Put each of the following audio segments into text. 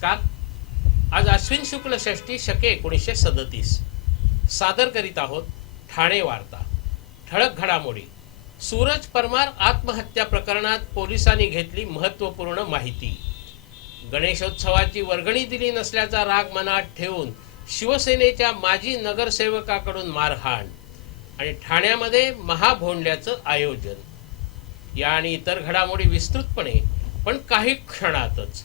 नमस्कार. आज अश्विन शुक्ल षष्टी शके एकोणीसशे सदतीस. सादर करीत आहोत ठाणे वार्ता. ठळक घडामोडी. सूरज परमार आत्महत्या प्रकरणात पोलिसांनी घेतली महत्त्वपूर्ण माहिती. गणेशोत्सवाची वर्गणी दिली नसल्याचा राग मनात ठेवून शिवसेनेच्या माजी नगरसेवकाकडून मारहाण आणि ठाण्यामध्ये महाभोंडल्याचं आयोजन. या आणि इतर घडामोडी विस्तृतपणे पण काही क्षणातच.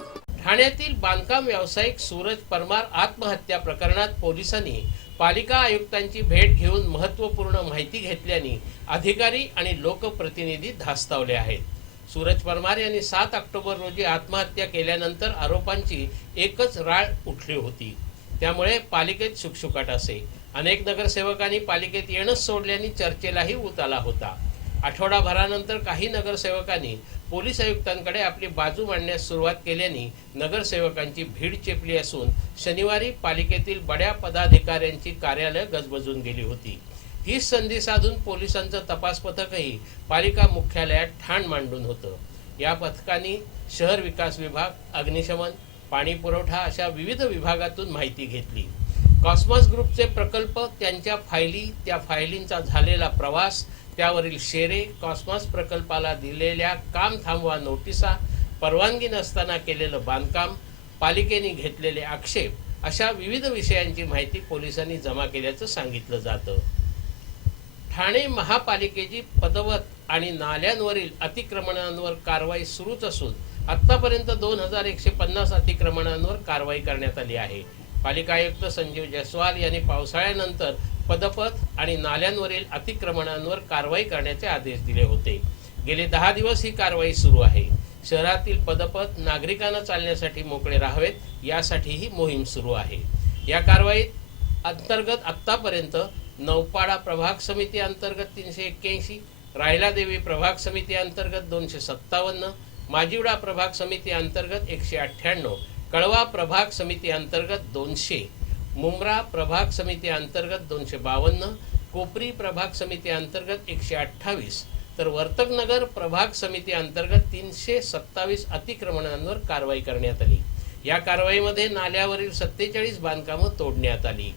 ठाण्यातील बांधकाम व्यावसायिक सूरज परमार आत्महत्या प्रकरणात पोलिसांनी पालिका आयुक्तांची भेट घेऊन महत्त्वपूर्ण माहिती घेतल्याने अधिकारी आणि लोकप्रतिनिधी धास्तावले आहेत. सूरज परमार यांनी सात ऑक्टोबर रोजी आत्महत्या केल्यानंतर आरोपांची एकच राळ उठली होती. त्यामुळे पालिकेत शुकशुकाट असे. अनेक नगरसेवकांनी पालिकेत येणंच सोडल्याने चर्चेलाही उत आला होता. आठवडाभरानंतर काही नगरसेवकांनी पोलीस आयुक्तांकडे आपली बाजू मांडण्यास सुरुवात केल्याने नगरसेवकांची भीड चेपली असून शनिवारी पालिकेतील बड्या पदाधिकाऱ्यांची कार्यालय गजबजून गेली होती. हीच संधी साधून पोलिसांचं तपास पथकही पालिका मुख्यालयात ठाण मांडून होतं. या पथकाने शहर विकास विभाग अग्निशमन पाणी पुरवठा अशा विविध विभागातून माहिती घेतली. कॉस्मॉस ग्रुपचे प्रकल्प त्यांच्या फायली त्या फायलींचा झालेला प्रवास त्यावरील शेरे कॉस्मॉस प्रकल्पाला दिलेल्या काम थांबवा नोटिसा परवानगी नसताना केलेलं बांधकाम पालिकेने घेतलेले आक्षेप अशा विविध विषयांची माहिती पोलिसांनी जमा केल्याचं सांगितलं जातं. ठाणे महापालिकेची पदवत आणि नाल्यांवरील अतिक्रमणांवर कारवाई सुरूच असून आतापर्यंत दोन हजार एकशे पन्नास अतिक्रमणांवर कारवाई करण्यात आली आहे. पालिका आयुक्त संजीव जयस्वाल यांनी पावसाळ्यानंतर पदपथ आणि नाल्यांवरील अतिक्रमणांवर कारवाई करण्याचे आदेश दिले होते. गेले दहा दिवस ही कारवाई सुरू आहे. शहरातील पदपथ नागरिकांना चालण्यासाठी मोकळे राहावेत यासाठी ही मोहीम सुरू आहे. या कारवाईत अंतर्गत आत्तापर्यंत नौपाडा प्रभाग समिती अंतर्गत तीनशे एक्क्याऐंशी रायलादेवी प्रभाग समिती अंतर्गत दोनशे सत्तावन्न माजिवडा प्रभाग समिती अंतर्गत एकशे अठ्ठ्याण्णव कळवा प्रभाग समिती अंतर्गत दोनशे. मुंब्रा प्रभाग समिती अंतर्गत दोनशे बावन्न कोपरी प्रभाग समिती अंतर्गत एकशे अठ्ठावीस तर वर्तकनगर प्रभाग समिती अंतर्गत तीनशे सत्तावीस अतिक्रमणांवर कारवाई करण्यात आली. या कारवाईमध्ये नाल्यावरील सत्तेचाळीस बांधकामं तोडण्यात आली.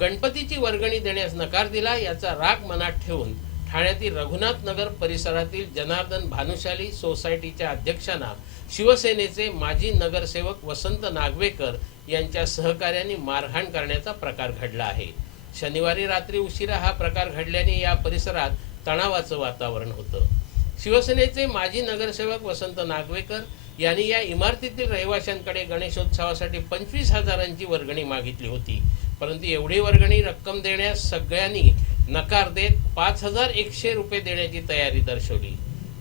गणपतीची वर्गणी देण्यास नकार दिला याचा राग मनात ठेवून ठाण्यातील रघुनाथ नगर परिसरातील जनार्दन भानुशाली सोसायटीच्या अध्यक्षांना शिवसेनेचे माजी नगरसेवक वसंत नागवेकर यांच्या सहकार्याने मारहाण करण्याचा प्रकार घडला आहे. शनिवारी रात्री उशिरा हा प्रकार घडल्याने या परिसरात तणावाचं वातावरण होतं. शिवसेनेचे माजी नगरसेवक वसंत नागवेकर यांनी या इमारतीतील रहिवाशांकडे गणेशोत्सवासाठी पंचवीस हजारांची वर्गणी मागितली होती. परंतु एवढी वर्गणी रक्कम देण्यास सगळ्यांनी नकार देत पाच हजार एकशे रुपये देण्याची तयारी दर्शवली.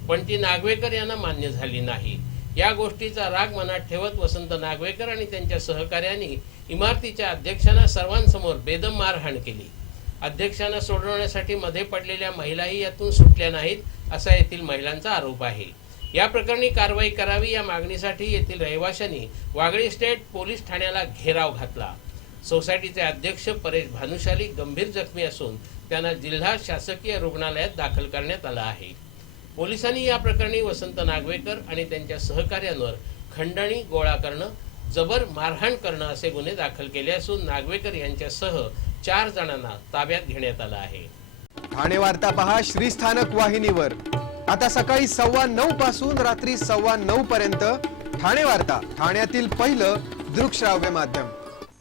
पण ती नागवेकर यांना मान्य झाली नाही. या गोष्टीचा राग मनात ठेवत वसंत नागवेकर आणि त्यांच्या सहकार्यांनी इमारतीच्या अध्यक्षांना सर्वांसमोर बेदम मारहाण केली. अध्यक्षांना सोडवण्यासाठी मध्ये पडलेल्या महिलाही यातून सुटल्या नाहीत असा येथील महिलांचा आरोप आहे. या प्रकरणी कारवाई करावी या मागणीसाठी येथील रहिवाशांनी वागळी स्टेट पोलीस ठाण्याला घेराव घातला. सोसायटीचे अध्यक्ष परेश भानुशाली गंभीर जखमी असून त्यांना जिल्हा शासकीय रुग्णालयात दाखल करण्यात आलं आहे. पोलिसांनी या प्रकरणी वसंत नागवेकर आणि त्यांच्या सहकार्यांवर खंडणी गोळा करणं जबर मारहाण करणं असे गुन्हे दाखल केले असून नागवेकर यांच्यासह चार जणांना ताब्यात घेण्यात आलं आहे. ठाणे वार्ता पहा श्रीस्थानक वाहिनीवर. आता सकाळी सव्वा नऊ पासून रात्री सव्वा नऊ पर्यंत ठाणे वार्ता ठाण्यातील पहिलं दृकश्राव्य माध्यम.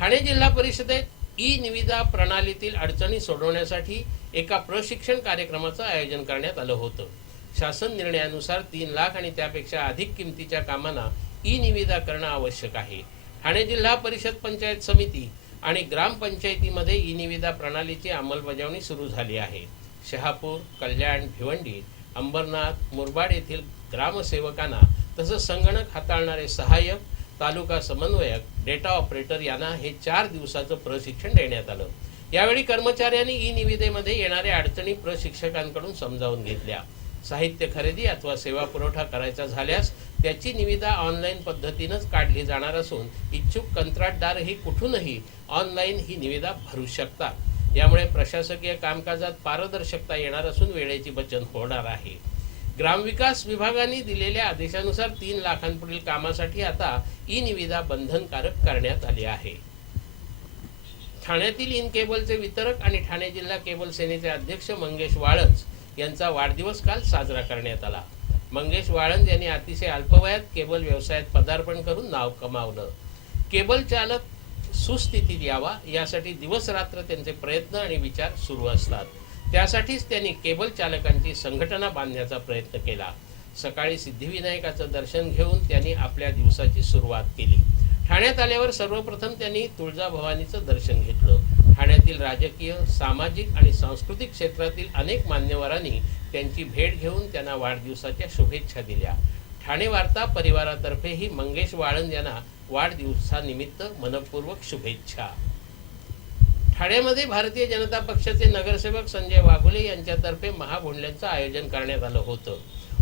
ठाणे जिल्हा परिषदेत ई निविदा प्रणालीतील अडचणी सोडवण्यासाठी एका प्रशिक्षण कार्यक्रमाचं आयोजन करण्यात आलं होतं. शासन निर्णयानुसार तीन लाख आणि त्यापेक्षा अधिक किमतीच्या कामांना ई निविदा करणं आवश्यक आहे. ठाणे जिल्हा परिषद पंचायत समिती आणि ग्रामपंचायतीमध्ये ई निविदा प्रणालीची अंमलबजावणी सुरू झाली आहे. शहापूर कल्याण भिवंडी अंबरनाथ मुरबाड येथील ग्रामसेवकांना तसंच संगणक हाताळणारे सहाय्यक तालुका समन्वयक डेटा ऑपरेटर यांना हे चार दिवसाचं प्रशिक्षण देण्यात आलं. यावेळी कर्मचाऱ्यांनी ई निविदेमध्ये येणाऱ्या अडचणी प्रशिक्षकांकडून समजावून घेतल्या. साहित्य खरेदी अथवा सेवा पुरवठा करायचा झाल्यास त्याची निविदा ऑनलाईन पद्धतीनंच काढली जाणार असून इच्छुक कंत्राटदारही कुठूनही ऑनलाईन ही निविदा भरू शकतात. यामुळे प्रशासकीय कामकाजात पारदर्शकता येणार असून वेळेची बचत होणार आहे. ग्रामविकास विभागाने दिलेल्या आदेशानुसार तीन लाखांपुढील कामासाठी आता ई निविदा बंधनकारक करण्यात आली आहे. ठाण्यातील इन केबलचे वितरक आणि ठाणे जिल्हा केबल सेनेचे अध्यक्ष मंगेश वाळंज यांचा वाढदिवस काल साजरा करण्यात आला. मंगेश वाळंज यांनी अतिशय अल्पवयात केबल व्यवसायात पदार्पण करून नाव कमावलं. केबल चालक सुस्थितीत यावा यासाठी दिवस रात्र त्यांचे प्रयत्न आणि विचार सुरू असतात. त्यासाठीच त्यांनी केबल चालकांची संघटना बांधण्याचा प्रयत्न केला. सकाळी सिद्धिविनायकाचं दर्शन घेऊन त्यांनी आपल्या दिवसाची सुरुवात केली. ठाण्यात आल्यावर सर्वप्रथम त्यांनी तुळजाभवानीचं दर्शन घेतलं. ठाण्यातील राजकीय सामाजिक आणि सांस्कृतिक क्षेत्रातील अनेक मान्यवरांनी त्यांची भेट घेऊन त्यांना वाढदिवसाच्या शुभेच्छा दिल्या. ठाणे वार्ता परिवारातर्फेही मंगेश वाळंद यांना वाढदिवसानिमित्त मनपूर्वक शुभेच्छा. ठाण्यामध्ये भारतीय जनता पक्षाचे नगरसेवक संजय वाघुले यांच्यातर्फे महाभोंडल्यांचं आयोजन करण्यात आलं होतं.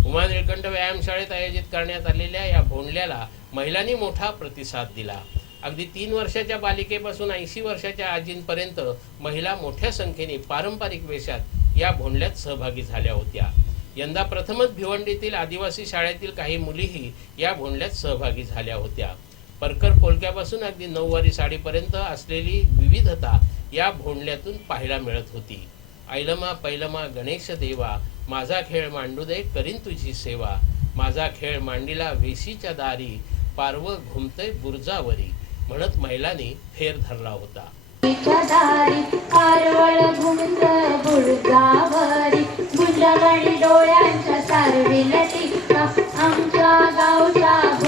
उमा निळकंठ व्यायामशाळेत आयोजित करण्यात आलेल्या या भोंडल्याला महिलांनी मोठा प्रतिसाद दिला. अगदी तीन वर्षाच्या बालिकेपासून ऐंशी वर्षाच्या आजींपर्यंत महिला मोठ्या संख्येने पारंपरिक वेशात या भोंडल्यात सहभागी झाल्या होत्या. यंदा प्रथमच भिवंडीतील आदिवासी शाळेतील काही मुलीही या भोंडल्यात सहभागी झाल्या होत्या. परकर पोलक्यापासून अगदी नऊवारी साडीपर्यंत असलेली विविधता या भोंडल्यातून पाहायला मिळत होती. ऐलमा पैलमा गणेश देवा माझा खेळ मांडू दे करीन तुझी सेवा. माझा खेळ मांडीला वेशीच्या दारी पारव घुमतय बुर्जावरी. म्हणत महिलांनी फेर धरला होता. डोळ्यांच्या सारवी आमच्या गावच्या